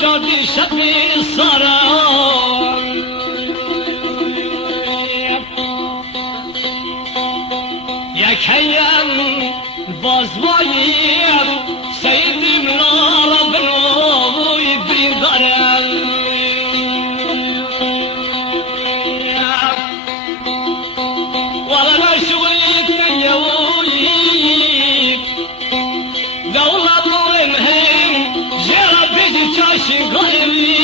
جادی شبی سارا یکیم بازوایم سیدیم نارا بنوی بیدارم والا نشوی تیوی دولت مهم جرا بیدی چاشی غیبی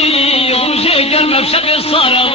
روزی گرم شبی سارا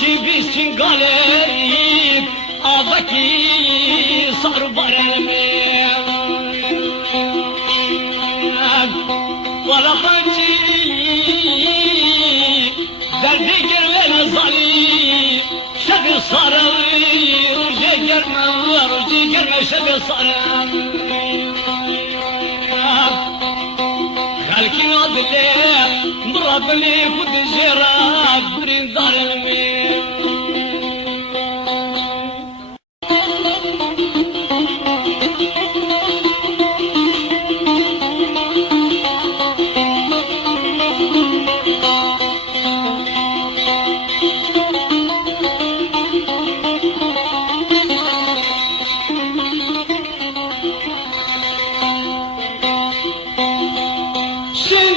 شي بيسين قالب آبكي صار برمي ولا خنجي دردي قرلنا ظلي شبي صار رجي قرمة شبي صار خالكي ناضلي مرابلي خد جراب برين دار المي Sing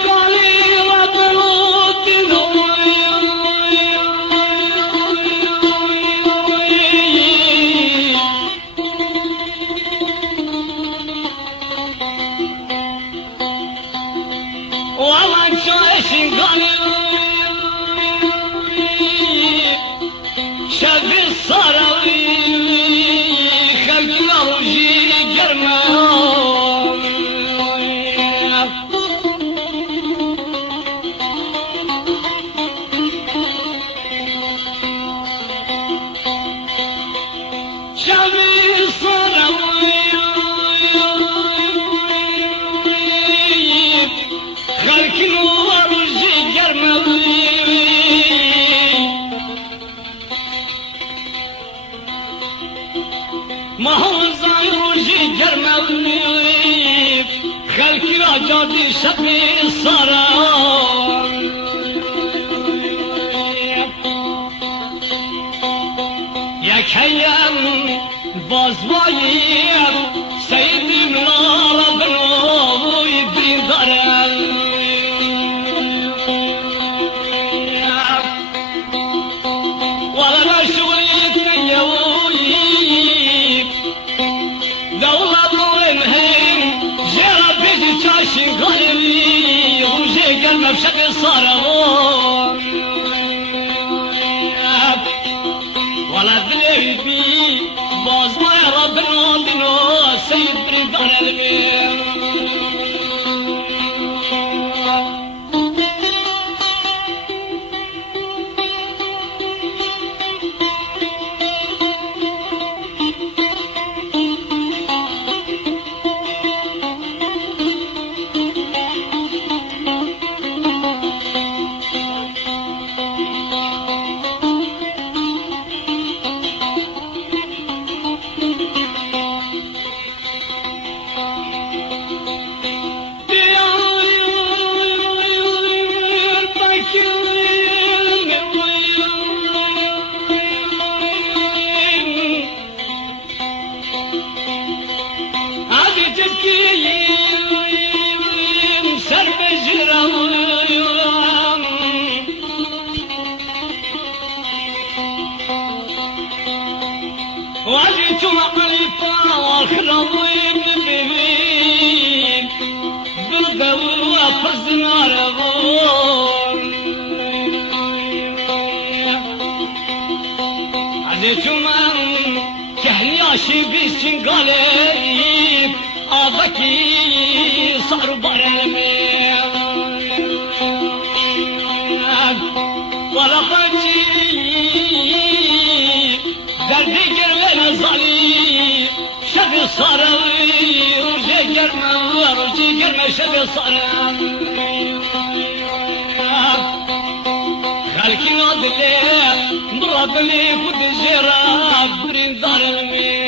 جادي شبي صارا يا كيام بازوايم سيدي من ربنا يبري دارم ولا شغلي التيوي دولة نورمهم جرى بيجي تاشي غالبي وجي قلبه بشكل صارم ولا ذنبي باز ما يا ربنا دينو سيد بريد على المين وجيت مقلفة واخرضين بمين بالقبو وفز نارغون عزيت من كهنياشي بيسين قاليب آبكي صار برمي ولا خجي دردي قربنا ظلي شفي صاروي ورجي قرما ورجي قرما شفي صاروي خالكي ناضي مراد لي كنت جراب برين دار المين